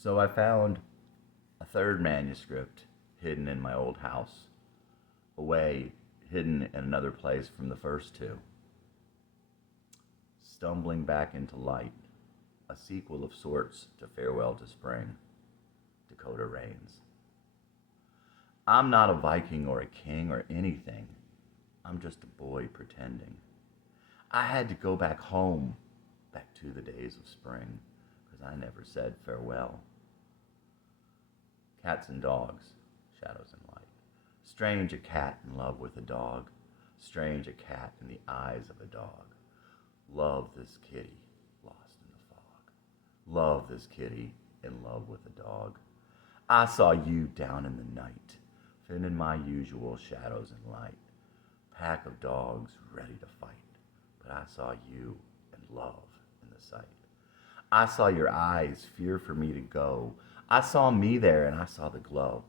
So I found a third manuscript hidden in my old house, away, hidden in another place from the first two. Stumbling back into light, a sequel of sorts to Farewell to Spring, Dakota Rains. I'm not a Viking or a king or anything. I'm just a boy pretending. I had to go back home, back to the days of spring, because I never said farewell. Cats and dogs, shadows and light. Strange a cat in love with a dog. Strange a cat in the eyes of a dog. Love this kitty, lost in the fog. Love this kitty, in love with a dog. I saw you down in the night, fit in my usual shadows and light. Pack of dogs ready to fight, but I saw you and love in the sight. I saw your eyes, fear for me to go. I saw me there and I saw the glow.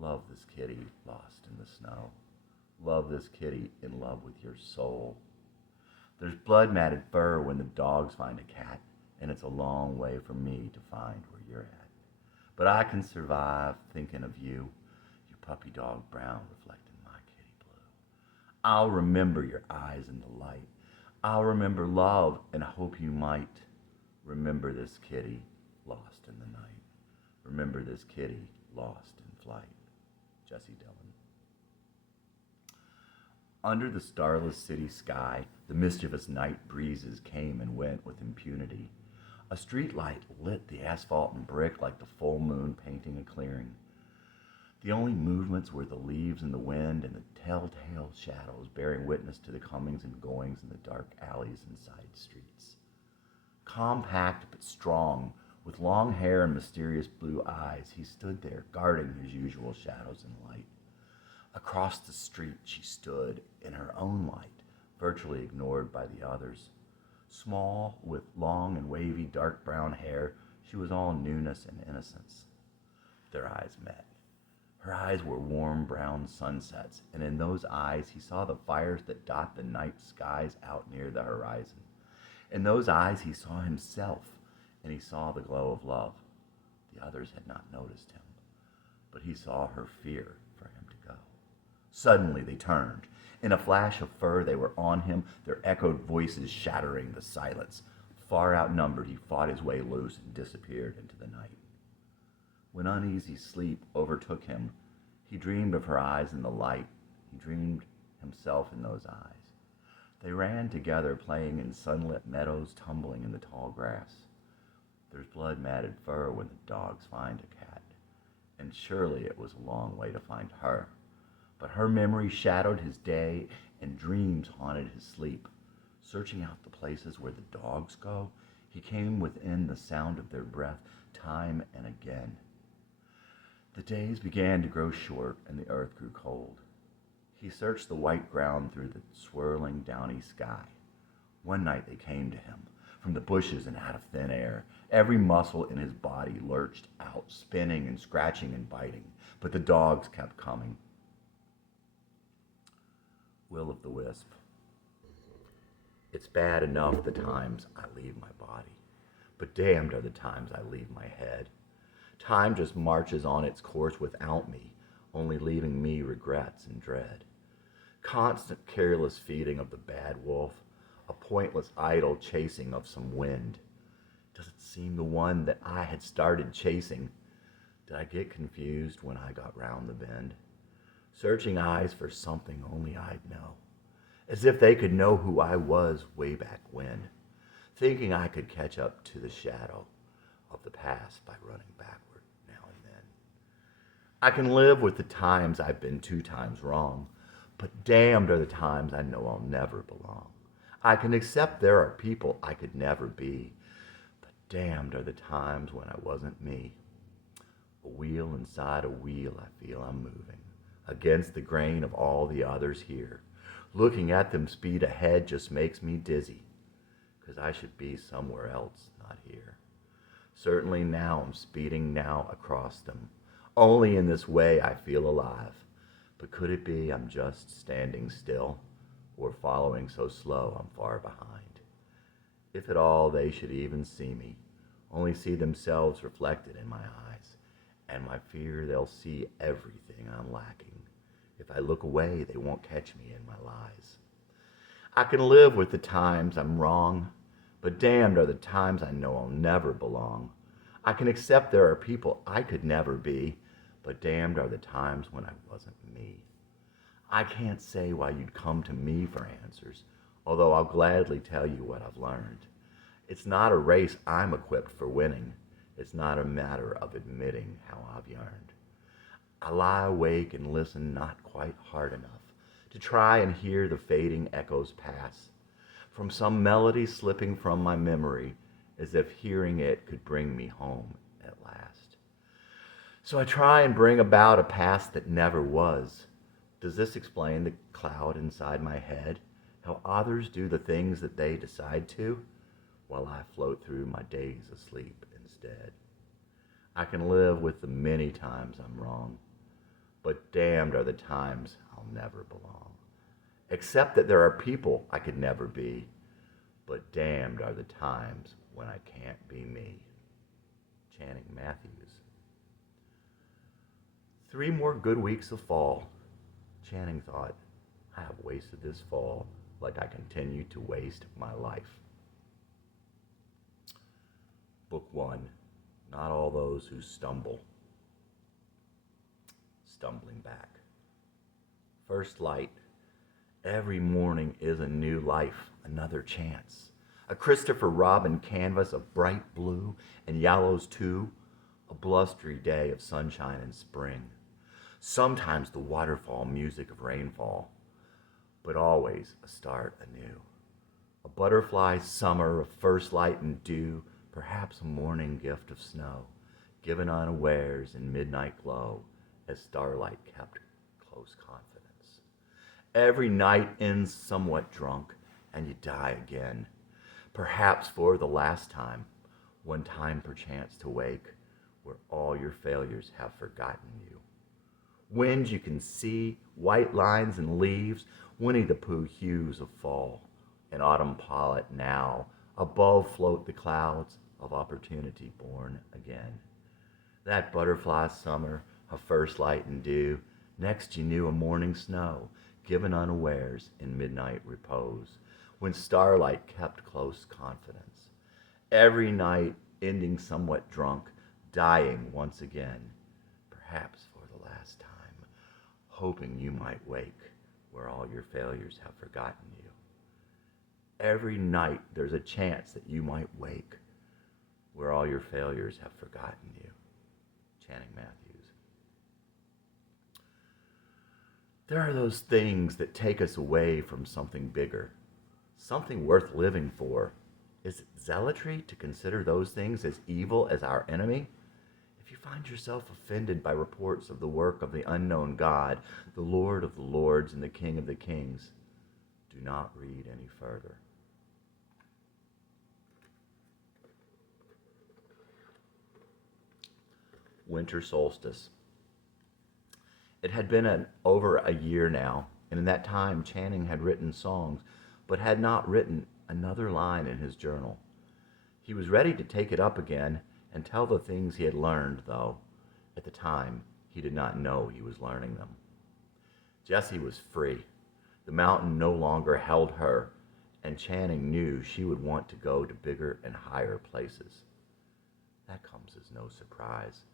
Love this kitty, lost in the snow. Love this kitty, in love with your soul. There's blood-matted fur when the dogs find a cat, and it's a long way for me to find where you're at. But I can survive thinking of you, your puppy dog brown reflecting my kitty blue. I'll remember your eyes in the light. I'll remember love and hope you might remember this kitty lost in the night. Remember this kitty lost in flight. Jesse Dillon. Under the starless city sky, the mischievous night breezes came and went with impunity. A street light lit the asphalt and brick like the full moon painting a clearing. The only movements were the leaves in the wind and the telltale shadows bearing witness to the comings and goings in the dark alleys and side streets. Compact but strong, with long hair and mysterious blue eyes, he stood there, guarding his usual shadows and light. Across the street she stood, in her own light, virtually ignored by the others. Small, with long and wavy dark brown hair, she was all newness and innocence. Their eyes met. Her eyes were warm brown sunsets, and in those eyes he saw the fires that dot the night skies out near the horizon. In those eyes he saw himself, and he saw the glow of love. The others had not noticed him, but he saw her fear for him to go. Suddenly they turned. In a flash of fur they were on him, their echoed voices shattering the silence. Far outnumbered, he fought his way loose and disappeared into the night. When uneasy sleep overtook him, he dreamed of her eyes in the light. He dreamed himself in those eyes. They ran together, playing in sunlit meadows, tumbling in the tall grass. There's blood-matted fur when the dogs find a cat, and surely it was a long way to find her. But her memory shadowed his day, and dreams haunted his sleep. Searching out the places where the dogs go, he came within the sound of their breath time and again. The days began to grow short, and the earth grew cold. He searched the white ground through the swirling, downy sky. One night they came to him, from the bushes and out of thin air. Every muscle in his body lurched out, spinning and scratching and biting, but the dogs kept coming. Will o' the Wisp. It's bad enough the times I leave my body, but damned are the times I leave my head. Time just marches on its course without me, only leaving me regrets and dread. Constant careless feeding of the bad wolf, a pointless idle chasing of some wind. Does it seem the one that I had started chasing? Did I get confused when I got round the bend? Searching eyes for something only I'd know, as if they could know who I was way back when, thinking I could catch up to the shadow of the past by running backward now and then. I can live with the times I've been 2 times wrong, but damned are the times I know I'll never belong. I can accept there are people I could never be, but damned are the times when I wasn't me. A wheel inside a wheel, I feel I'm moving against the grain of all the others here. Looking at them speed ahead just makes me dizzy, 'cause I should be somewhere else, not here. Certainly now I'm speeding now across them. Only in this way I feel alive. But could it be I'm just standing still, or following so slow I'm far behind? If at all they should even see me, only see themselves reflected in my eyes, and my fear they'll see everything I'm lacking. If I look away, they won't catch me in my lies. I can live with the times I'm wrong, but damned are the times I know I'll never belong. I can accept there are people I could never be, but damned are the times when I wasn't me. I can't say why you'd come to me for answers, although I'll gladly tell you what I've learned. It's not a race I'm equipped for winning. It's not a matter of admitting how I've yearned. I lie awake and listen not quite hard enough to try and hear the fading echoes pass from some melody slipping from my memory, as if hearing it could bring me home at last. So I try and bring about a past that never was. Does this explain the cloud inside my head? How others do the things that they decide to, while I float through my days asleep instead. I can live with the many times I'm wrong, but damned are the times I'll never belong. Except that there are people I could never be, but damned are the times when I can't be me. Channing Matthews. 3 more good weeks of fall. Channing thought, I have wasted this fall like I continue to waste my life. Book 1, Not All Those Who Stumble. Stumbling back. First light. Every morning is a new life, another chance. A Christopher Robin canvas of bright blue and yellows too. A blustery day of sunshine and spring. Sometimes the waterfall music of rainfall, but always a start anew. A butterfly summer of first light and dew, perhaps a morning gift of snow, given unawares in midnight glow, as starlight kept close confidence. Every night ends somewhat drunk, and you die again, perhaps for the last time, one time perchance to wake, where all your failures have forgotten you. Winds you can see, white lines and leaves, Winnie the Pooh hues of fall, an autumn pollet now, above float the clouds of opportunity born again. That butterfly summer, a first light and dew, next you knew a morning snow, given unawares in midnight repose, when starlight kept close confidence. Every night ending somewhat drunk, dying once again, perhaps for the last time, hoping you might wake where all your failures have forgotten you. Every night there's a chance that you might wake where all your failures have forgotten you. Channing Matthews. There are those things that take us away from something bigger, something worth living for. Is it zealotry to consider those things as evil as our enemy? If you find yourself offended by reports of the work of the unknown God, the Lord of the Lords and the King of the Kings, do not read any further. Winter solstice. It had been over a year now, and in that time Channing had written songs, but had not written another line in his journal. He was ready to take it up again and tell the things he had learned, though at the time he did not know he was learning them. Jessie was free. The mountain no longer held her, and Channing knew she would want to go to bigger and higher places. That comes as no surprise.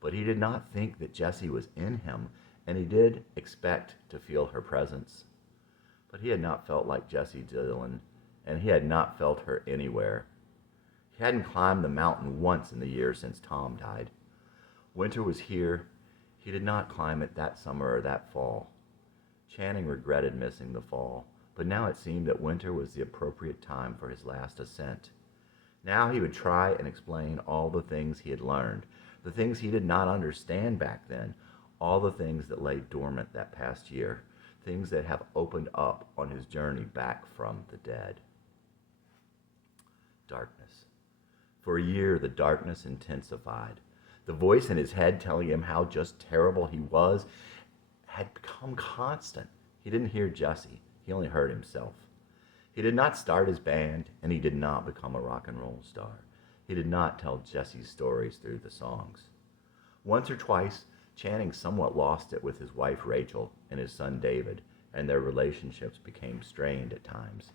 But he did not think that Jessie was in him, and he did expect to feel her presence. But he had not felt like Jessie Dillon, and he had not felt her anywhere. He hadn't climbed the mountain once in the year since Tom died. Winter was here. He did not climb it that summer or that fall. Channing regretted missing the fall, but now it seemed that winter was the appropriate time for his last ascent. Now he would try and explain all the things he had learned, the things he did not understand back then, all the things that lay dormant that past year, things that have opened up on his journey back from the dead. Darkness. For a year, the darkness intensified. The voice in his head telling him how just terrible he was had become constant. He didn't hear Jessie. He only heard himself. He did not start his band, and he did not become a rock and roll star. He did not tell Jesse's stories through the songs. Once or twice, Channing somewhat lost it with his wife Rachel and his son David, and their relationships became strained at times.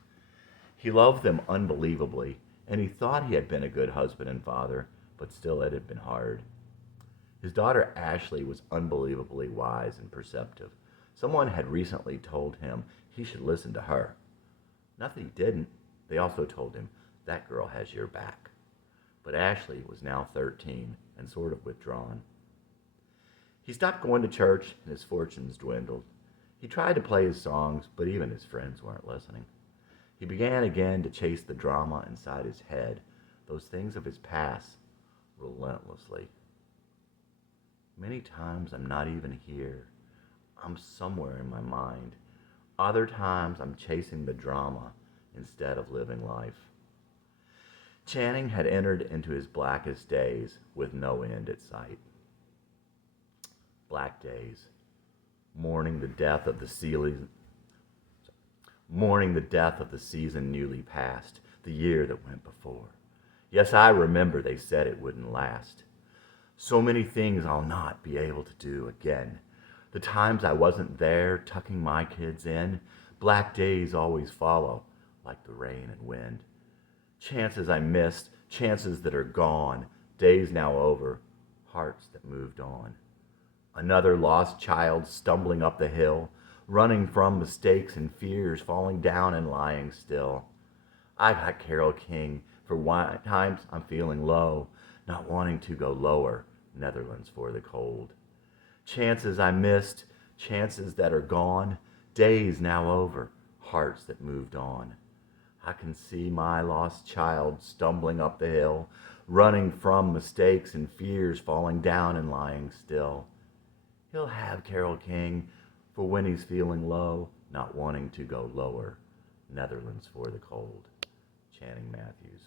He loved them unbelievably, and he thought he had been a good husband and father, but still it had been hard. His daughter Ashley was unbelievably wise and perceptive. Someone had recently told him he should listen to her. Not that he didn't. They also told him, that girl has your back. But Ashley was now 13 and sort of withdrawn. He stopped going to church and his fortunes dwindled. He tried to play his songs, but even his friends weren't listening. He began again to chase the drama inside his head, those things of his past, relentlessly. Many times I'm not even here. I'm somewhere in my mind. Other times I'm chasing the drama instead of living life. Channing had entered into his blackest days with no end in sight. Black days, mourning the death of the season newly past, the year that went before. Yes, I remember they said it wouldn't last. So many things I'll not be able to do again. The times I wasn't there tucking my kids in, black days always follow, like the rain and wind. Chances I missed, chances that are gone, days now over, hearts that moved on. Another lost child stumbling up the hill, running from mistakes and fears, falling down and lying still. I got Carole King for times I'm feeling low, not wanting to go lower, Netherlands for the cold. Chances I missed, chances that are gone, days now over, hearts that moved on. I can see my lost child stumbling up the hill, running from mistakes and fears, falling down and lying still. He'll have Carole King for when he's feeling low, not wanting to go lower, Netherlands for the cold. Channing Matthews.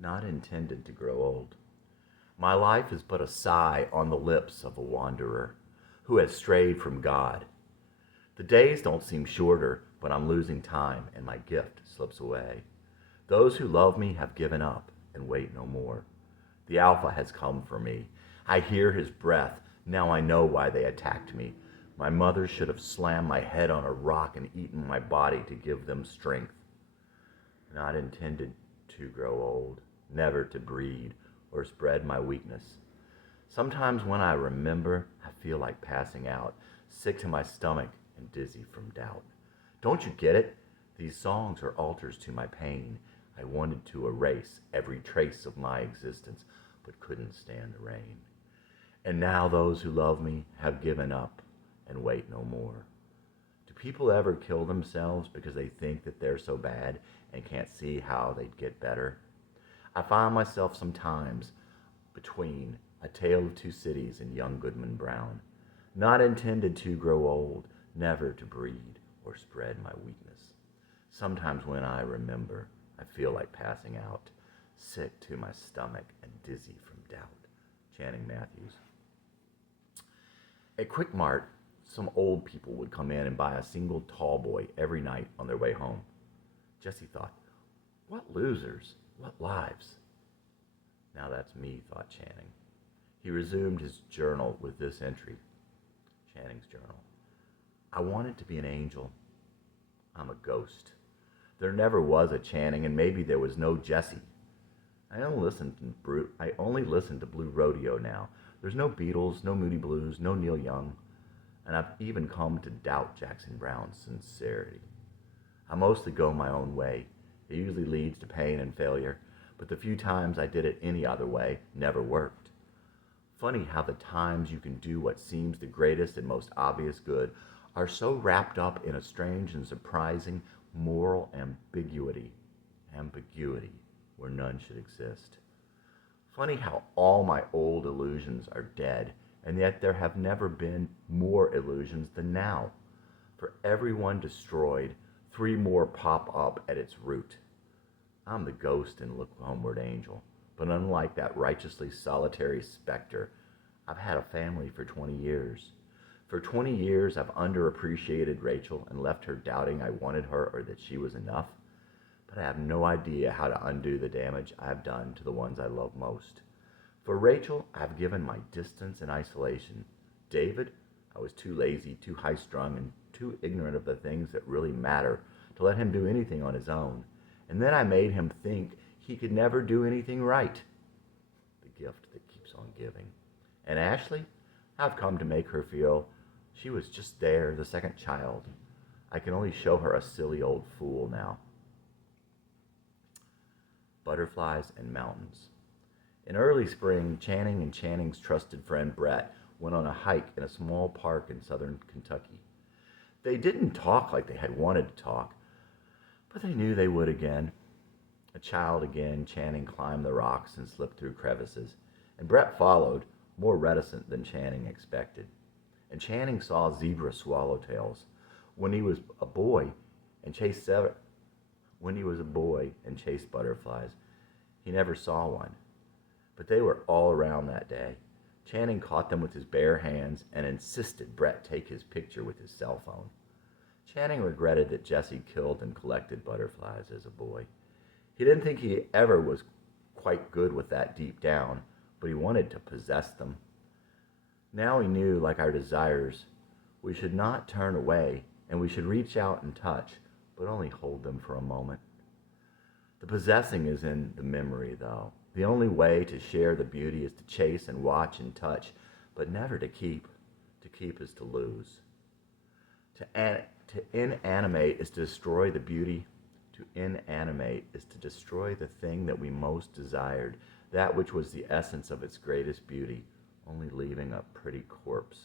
Not intended to grow old. My life is but a sigh on the lips of a wanderer who has strayed from God. The days don't seem shorter, but I'm losing time and my gift slips away. Those who love me have given up and wait no more. The Alpha has come for me. I hear his breath. Now I know why they attacked me. My mother should have slammed my head on a rock and eaten my body to give them strength. Not intended to grow old, never to breed or spread my weakness. Sometimes when I remember, I feel like passing out, sick to my stomach and dizzy from doubt. Don't you get it? These songs are altars to my pain. I wanted to erase every trace of my existence, but couldn't stand the rain. And now those who love me have given up and wait no more. Do people ever kill themselves because they think that they're so bad and can't see how they'd get better? I find myself sometimes between A Tale of Two Cities and Young Goodman Brown. Not intended to grow old, never to breed or spread my weakness. Sometimes when I remember, I feel like passing out, sick to my stomach and dizzy from doubt. Channing Matthews. At Quick Mart, some old people would come in and buy a single tall boy every night on their way home. Jesse thought, what losers, what lives. Now that's me, thought Channing. He resumed his journal with this entry. Channing's journal. I wanted to be an angel. I'm a ghost. There never was a Channing, and maybe there was no Jesse. I only listen to Blue Rodeo now. There's no Beatles, no Moody Blues, no Neil Young, and I've even come to doubt Jackson Browne's sincerity. I mostly go my own way. It usually leads to pain and failure, but the few times I did it any other way never worked. Funny how the times you can do what seems the greatest and most obvious good are so wrapped up in a strange and surprising moral ambiguity where none should exist. Funny how all my old illusions are dead, and yet there have never been more illusions than now. For every one destroyed, 3 more pop up at its root. I'm the ghost and look homeward angel, but unlike that righteously solitary specter, I've had a family for 20 years. For 20 years, I've underappreciated Rachel and left her doubting I wanted her or that she was enough. But I have no idea how to undo the damage I have done to the ones I love most. For Rachel, I have given my distance and isolation. David, I was too lazy, too high-strung, and too ignorant of the things that really matter to let him do anything on his own. And then I made him think he could never do anything right. The gift that keeps on giving. And Ashley, I've come to make her feel she was just there, the second child. I can only show her a silly old fool now. Butterflies and mountains. In early spring, Channing and Channing's trusted friend Brett went on a hike in a small park in southern Kentucky. They didn't talk like they had wanted to talk, but they knew they would again. A child again, Channing climbed the rocks and slipped through crevices, and Brett followed, more reticent than Channing expected. And Channing saw zebra swallowtails when he was a boy and chased butterflies. He never saw one, but they were all around that day. Channing caught them with his bare hands and insisted Brett take his picture with his cell phone. Channing regretted that Jesse killed and collected butterflies as a boy. He didn't think he ever was quite good with that deep down, but he wanted to possess them. Now he knew, like our desires, we should not turn away, and we should reach out and touch, but only hold them for a moment. The possessing is in the memory, though. The only way to share the beauty is to chase and watch and touch, but never to keep. To keep is to lose. To inanimate is to destroy the beauty. To inanimate is to destroy the thing that we most desired, that which was the essence of its greatest beauty, only leaving a pretty corpse.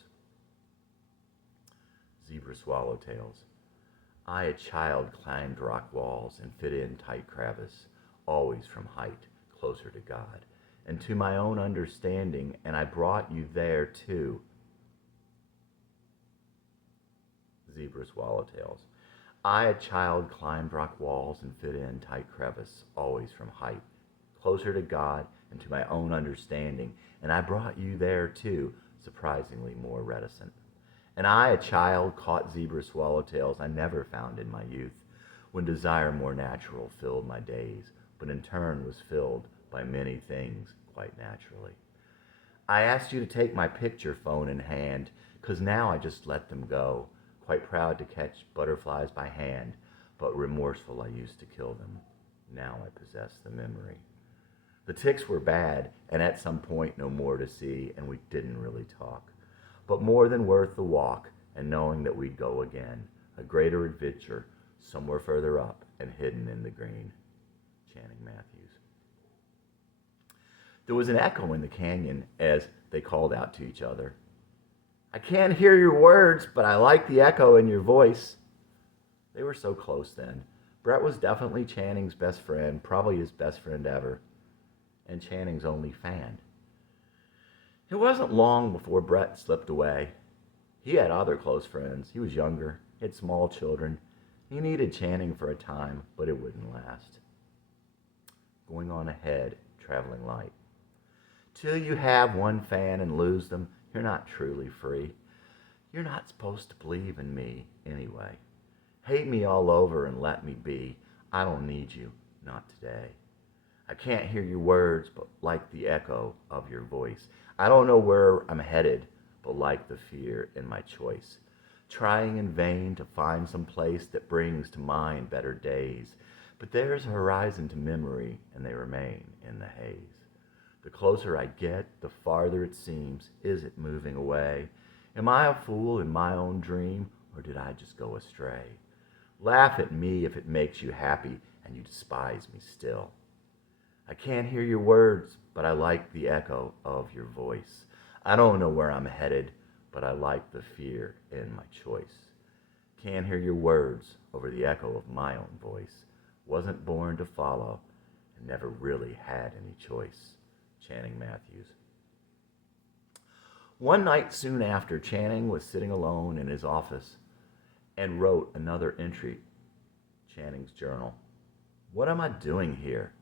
Zebra swallowtails. I, a child, climbed rock walls and fit in tight crevice, always from height, closer to God, and to my own understanding, and I brought you there too. Zebra swallowtails. I, a child, climbed rock walls and fit in tight crevice, always from height, closer to God and to my own understanding, and I brought you there too, surprisingly more reticent. And I, a child, caught zebra swallowtails I never found in my youth, when desire more natural filled my days, but in turn was filled by many things quite naturally. I asked you to take my picture phone in hand, 'cause now I just let them go, quite proud to catch butterflies by hand, but remorseful I used to kill them. Now I possess the memory. The ticks were bad, and at some point no more to see, and we didn't really talk. But more than worth the walk, and knowing that we'd go again, a greater adventure, somewhere further up and hidden in the green. Channing Matthews. There was an echo in the canyon as they called out to each other. I can't hear your words, but I like the echo in your voice. They were so close then. Brett was definitely Channing's best friend, probably his best friend ever, and Channing's only fan. It wasn't long before Brett slipped away. He had other close friends. He was younger. He had small children. He needed Channing for a time, but it wouldn't last. Going on ahead, traveling light. Till you have one fan and lose them, you're not truly free. You're not supposed to believe in me anyway. Hate me all over and let me be. I don't need you, not today. I can't hear your words, but like the echo of your voice. I don't know where I'm headed, but like the fear in my choice. Trying in vain to find some place that brings to mind better days. But there's a horizon to memory, and they remain in the haze. The closer I get, the farther it seems. Is it moving away? Am I a fool in my own dream, or did I just go astray? Laugh at me if it makes you happy, and you despise me still. I can't hear your words, but I like the echo of your voice. I don't know where I'm headed, but I like the fear in my choice. Can't hear your words over the echo of my own voice. Wasn't born to follow, and never really had any choice. Channing Matthews. One night soon after, Channing was sitting alone in his office and wrote another entry, Channing's journal. What am I doing here?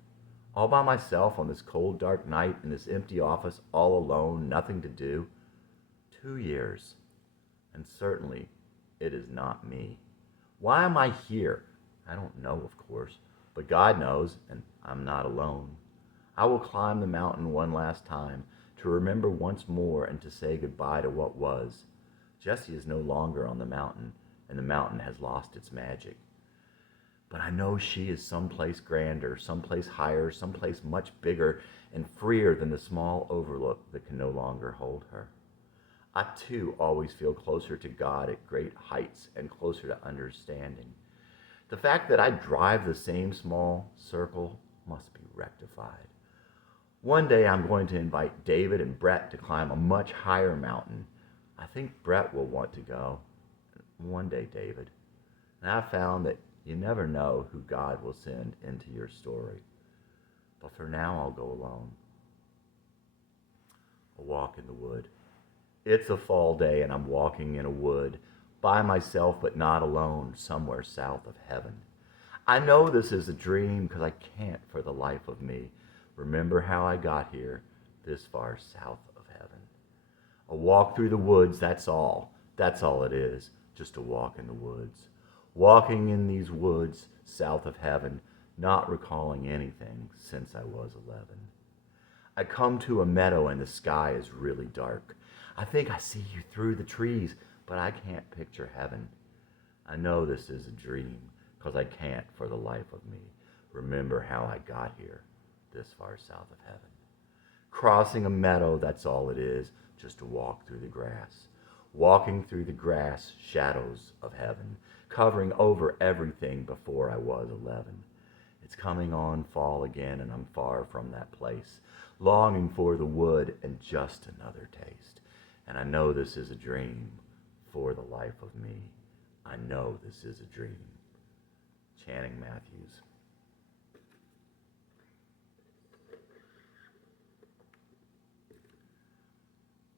All by myself on this cold, dark night in this empty office, all alone, nothing to do. 2 years. and certainly it is not me. Why am I here? I don't know, of course, but God knows, and I'm not alone. I will climb the mountain one last time to remember once more and to say goodbye to what was. Jessie is no longer on the mountain, and the mountain has lost its magic. But I know she is someplace grander, someplace higher, someplace much bigger and freer than the small overlook that can no longer hold her. I too always feel closer to God at great heights and closer to understanding. The fact that I drive the same small circle must be rectified. One day I'm going to invite David and Brett to climb a much higher mountain. I think Brett will want to go. One day, David. And I've found that you never know who God will send into your story. But for now, I'll go alone. A walk in the wood. It's a fall day and I'm walking in a wood, by myself but not alone, somewhere south of heaven. I know this is a dream because I can't for the life of me remember how I got here this far south of heaven. A walk through the woods, that's all. That's all it is, just a walk in the woods. Walking in these woods south of heaven, not recalling anything since I was 11. I come to a meadow and the sky is really dark. I think I see you through the trees, but I can't picture heaven. I know this is a dream because I can't for the life of me remember how I got here this far south of heaven. Crossing a meadow, that's all it is, just a walk through the grass. Walking through the grass, shadows of heaven, covering over everything before I was 11. It's coming on fall again and I'm far from that place, longing for the wood and just another taste. And I know this is a dream for the life of me. I know this is a dream. Channing Matthews.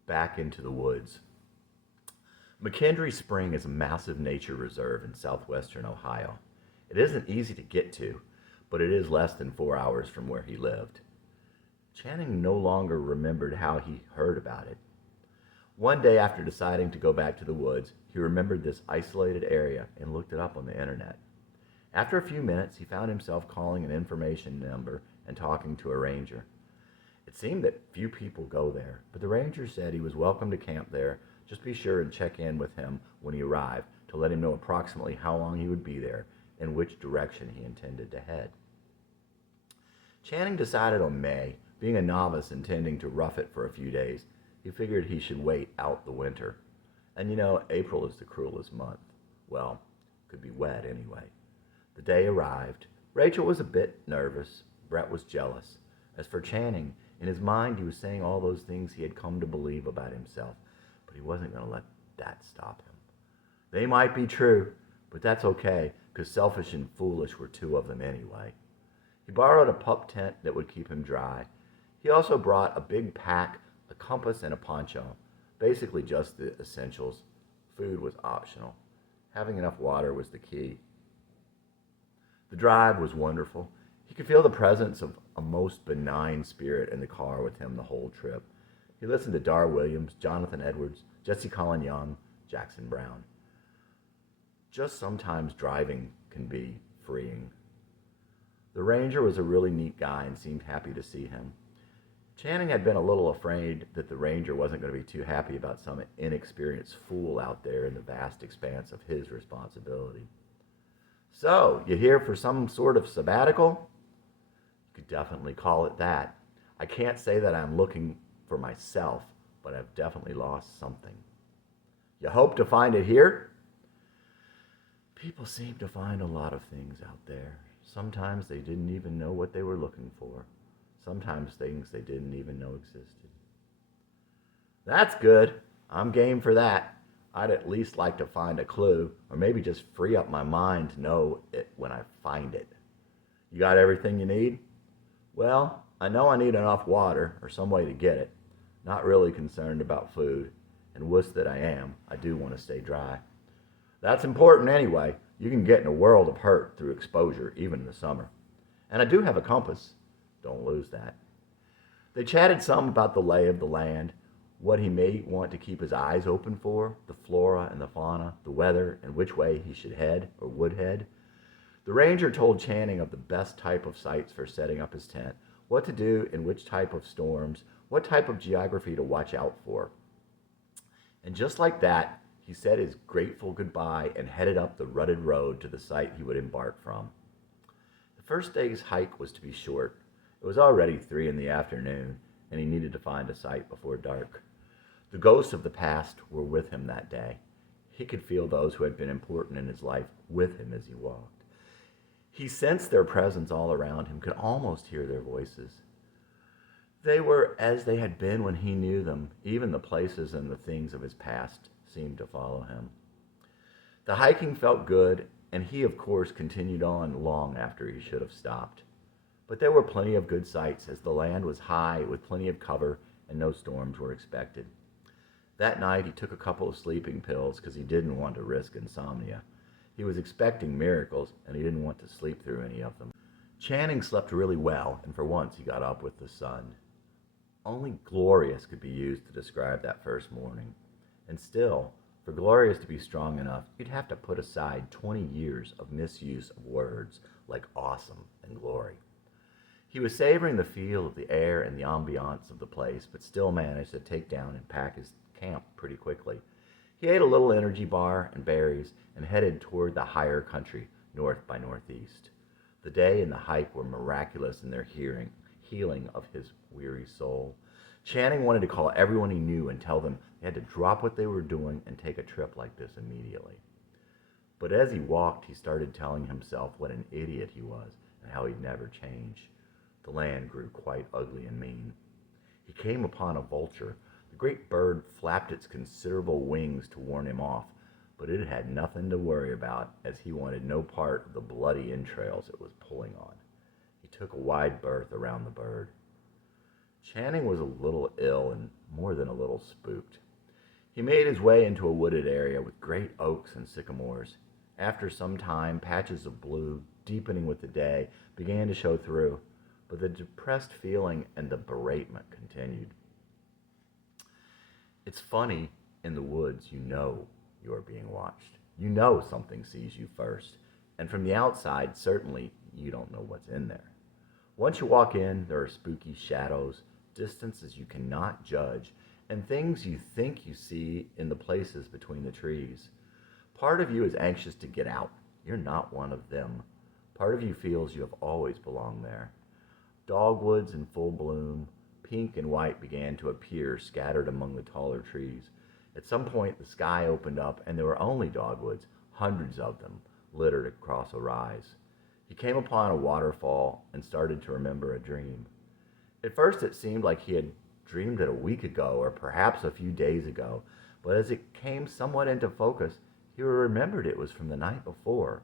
Back into the woods. McKendree Spring is a massive nature reserve in southwestern Ohio. It isn't easy to get to, but it is less than 4 hours from where he lived. Channing no longer remembered how he heard about it. One day after deciding to go back to the woods, he remembered this isolated area and looked it up on the internet. After a few minutes, he found himself calling an information number and talking to a ranger. It seemed that few people go there, but the ranger said he was welcome to camp there. Just be sure and check in with him when he arrived to let him know approximately how long he would be there and which direction he intended to head. Channing decided on May, being a novice intending to rough it for a few days. He figured he should wait out the winter. And April is the cruelest month. Well, could be wet anyway. The day arrived. Rachel was a bit nervous. Brett was jealous. As for Channing, in his mind he was saying all those things he had come to believe about himself, but he wasn't going to let that stop him. They might be true, but that's okay, because selfish and foolish were two of them anyway. He borrowed a pup tent that would keep him dry. He also brought a big pack, a compass, and a poncho. Basically just the essentials. Food was optional. Having enough water was the key. The drive was wonderful. He could feel the presence of a most benign spirit in the car with him the whole trip. He listened to Dar Williams, Jonathan Edwards, Jesse Colin Young, Jackson Brown. Just sometimes driving can be freeing. The ranger was a really neat guy and seemed happy to see him. Channing had been a little afraid that the ranger wasn't going to be too happy about some inexperienced fool out there in the vast expanse of his responsibility. So, you here for some sort of sabbatical? You could definitely call it that. I can't say that I'm looking for myself, but I've definitely lost something. You hope to find it here? People seem to find a lot of things out there. Sometimes they didn't even know what they were looking for. Sometimes things they didn't even know existed. That's good. I'm game for that. I'd at least like to find a clue, or maybe just free up my mind to know it when I find it. You got everything you need? Well, I know I need enough water, or some way to get it. Not really concerned about food, and wuss that I am, I do want to stay dry. That's important anyway. You can get in a world of hurt through exposure, even in the summer. And I do have a compass. Don't lose that. They chatted some about the lay of the land. what he may want to keep his eyes open for, the flora and the fauna, the weather, and which way he should head or would head. The ranger told Channing of the best type of sites for setting up his tent, what to do in which type of storms, what type of geography to watch out for. And just like that, he said his grateful goodbye and headed up the rutted road to the site he would embark from. The first day's hike was to be short. It was already 3 in the afternoon, and he needed to find a site before dark. The ghosts of the past were with him that day. He could feel those who had been important in his life with him as he walked. He sensed their presence all around him, could almost hear their voices. They were as they had been when he knew them. Even the places and the things of his past seemed to follow him. The hiking felt good, and he, of course, continued on long after he should have stopped. But there were plenty of good sights, as the land was high with plenty of cover and no storms were expected. That night he took a couple of sleeping pills because he didn't want to risk insomnia. He was expecting miracles, and he didn't want to sleep through any of them. Channing slept really well, and for once he got up with the sun. Only glorious could be used to describe that first morning. And still, for glorious to be strong enough, you'd have to put aside 20 years of misuse of words like awesome and glory. He was savoring the feel of the air and the ambiance of the place, but still managed to take down and pack his camp pretty quickly. He ate a little energy bar and berries and headed toward the higher country, north by northeast. The day and the hike were miraculous in their healing of his weary soul. Channing wanted to call everyone he knew and tell them they had to drop what they were doing and take a trip like this immediately. But as he walked, he started telling himself what an idiot he was and how he'd never change. The land grew quite ugly and mean. He came upon a vulture. The great bird flapped its considerable wings to warn him off, but it had nothing to worry about, as he wanted no part of the bloody entrails it was pulling on. He took a wide berth around the bird. Channing was a little ill and more than a little spooked. He made his way into a wooded area with great oaks and sycamores. After some time, patches of blue, deepening with the day, began to show through, but the depressed feeling and the beratement continued. It's funny, in the woods, you know you're being watched. You know something sees you first, and from the outside, certainly, you don't know what's in there. Once you walk in, there are spooky shadows, distances you cannot judge, and things you think you see in the places between the trees. Part of you is anxious to get out. You're not one of them. Part of you feels you have always belonged there. Dogwoods in full bloom, pink and white began to appear scattered among the taller trees. At some point, the sky opened up, and there were only dogwoods, hundreds of them, littered across a rise. He came upon a waterfall and started to remember a dream. At first, it seemed like he had dreamed it a week ago, or perhaps a few days ago, but as it came somewhat into focus, he remembered it was from the night before.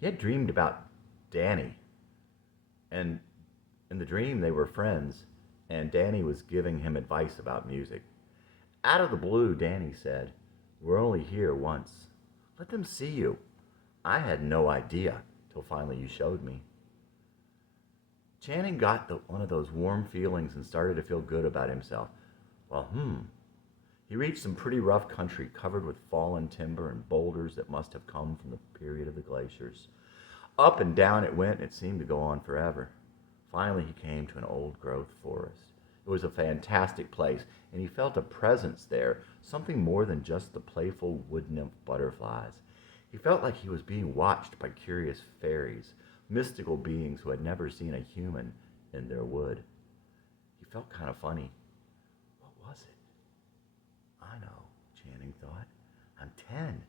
He had dreamed about Danny, and in the dream they were friends, and Danny was giving him advice about music. Out of the blue, Danny said, "We're only here once. Let them see you. I had no idea till finally you showed me." Channing got one of those warm feelings and started to feel good about himself. Well, He reached some pretty rough country covered with fallen timber and boulders that must have come from the period of the glaciers. Up and down it went, and it seemed to go on forever. Finally, he came to an old-growth forest. It was a fantastic place, and he felt a presence there, something more than just the playful wood-nymph butterflies. He felt like he was being watched by curious fairies, mystical beings who had never seen a human in their wood. He felt kind of funny. What was it? I know, Channing thought. I'm 10.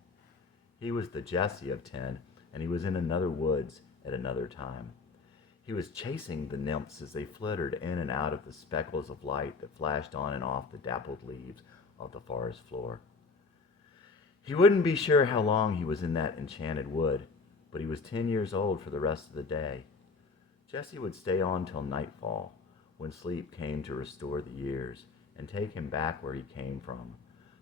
He was the Jesse of 10, and he was in another woods at another time. He was chasing the nymphs as they flittered in and out of the speckles of light that flashed on and off the dappled leaves of the forest floor. He wouldn't be sure how long he was in that enchanted wood, but he was 10 years old for the rest of the day. Jesse would stay on till nightfall, when sleep came to restore the years and take him back where he came from,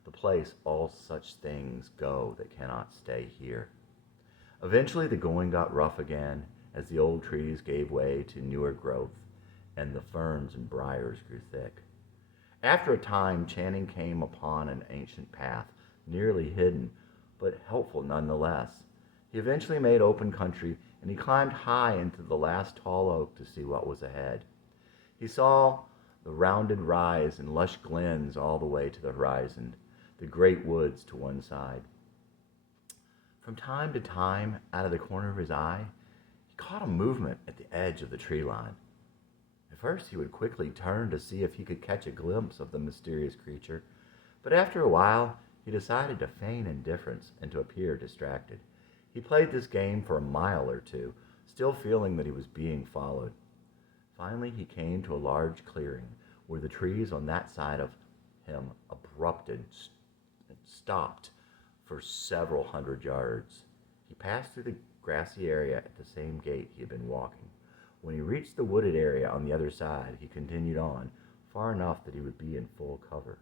the place all such things go that cannot stay here. Eventually the going got rough again, as the old trees gave way to newer growth, and the ferns and briars grew thick. After a time, Channing came upon an ancient path, nearly hidden, but helpful nonetheless. He eventually made open country, and he climbed high into the last tall oak to see what was ahead. He saw the rounded rise and lush glens all the way to the horizon, the great woods to one side. From time to time, out of the corner of his eye, he caught a movement at the edge of the tree line. At first, he would quickly turn to see if he could catch a glimpse of the mysterious creature, but after a while, he decided to feign indifference and to appear distracted. He played this game for a mile or two, still feeling that he was being followed. Finally, he came to a large clearing where the trees on that side of him stopped for several hundred yards. He passed through the grassy area at the same gait he had been walking. When he reached the wooded area on the other side, he continued on, far enough that he would be in full cover.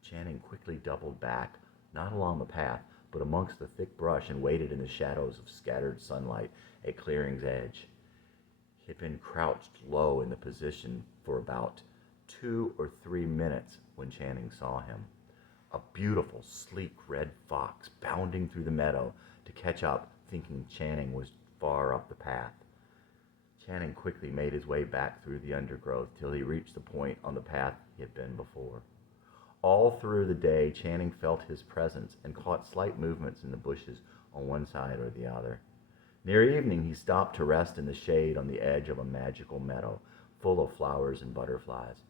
Channing quickly doubled back, not along the path, but amongst the thick brush, and waited in the shadows of scattered sunlight at clearing's edge. He had been crouched low in the position for about 2 or 3 minutes when Channing saw him. A beautiful, sleek red fox bounding through the meadow to catch up, thinking Channing was far up the path. Channing quickly made his way back through the undergrowth till he reached the point on the path he had been before. All through the day, Channing felt his presence and caught slight movements in the bushes on one side or the other. Near evening, he stopped to rest in the shade on the edge of a magical meadow, full of flowers and butterflies.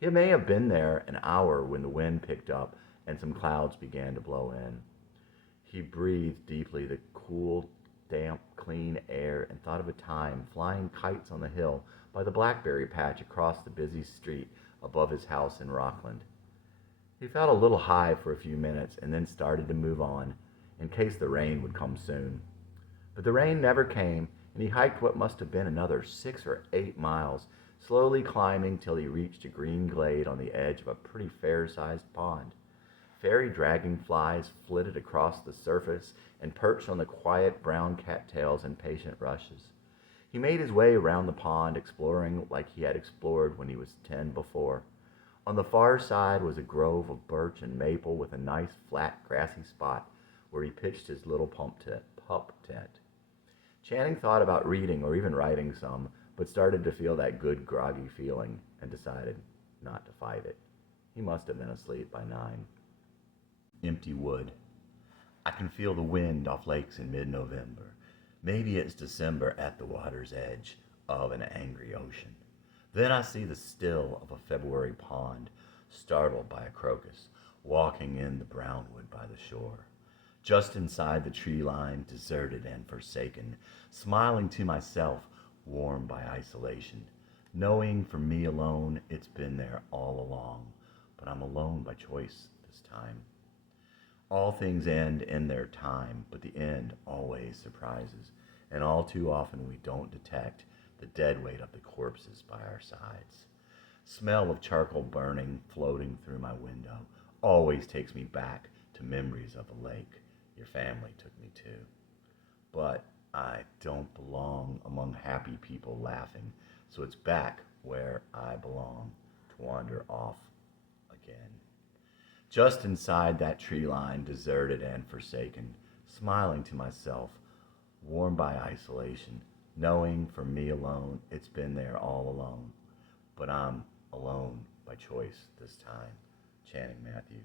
He may have been there an hour when the wind picked up and some clouds began to blow in. He breathed deeply the cool, damp, clean air and thought of a time flying kites on the hill by the blackberry patch across the busy street above his house in Rockland. He felt a little high for a few minutes and then started to move on, in case the rain would come soon. But the rain never came, and he hiked what must have been another 6 or 8 miles, slowly climbing till he reached a green glade on the edge of a pretty fair-sized pond. Fairy dragonflies flitted across the surface and perched on the quiet brown cattails and patient rushes. He made his way around the pond, exploring like he had explored when he was 10 before. On the far side was a grove of birch and maple with a nice flat grassy spot where he pitched his little pup tent. Channing thought about reading or even writing some, but started to feel that good groggy feeling and decided not to fight it. He must have been asleep by 9. Empty wood. I can feel the wind off lakes in mid-November. Maybe it's December at the water's edge of an angry ocean. Then I see the still of a February pond, startled by a crocus, walking in the brownwood by the shore. Just inside the tree line, deserted and forsaken, smiling to myself, warmed by isolation, knowing for me alone it's been there all along, but I'm alone by choice this time. All things end in their time, but the end always surprises, and all too often we don't detect the dead weight of the corpses by our sides. Smell of charcoal burning floating through my window always takes me back to memories of a lake your family took me to. But I don't belong among happy people laughing, so it's back where I belong to wander off again. Just inside that tree line, deserted and forsaken, smiling to myself, warmed by isolation, knowing for me alone it's been there all along, but I'm alone by choice this time. Channing Matthews.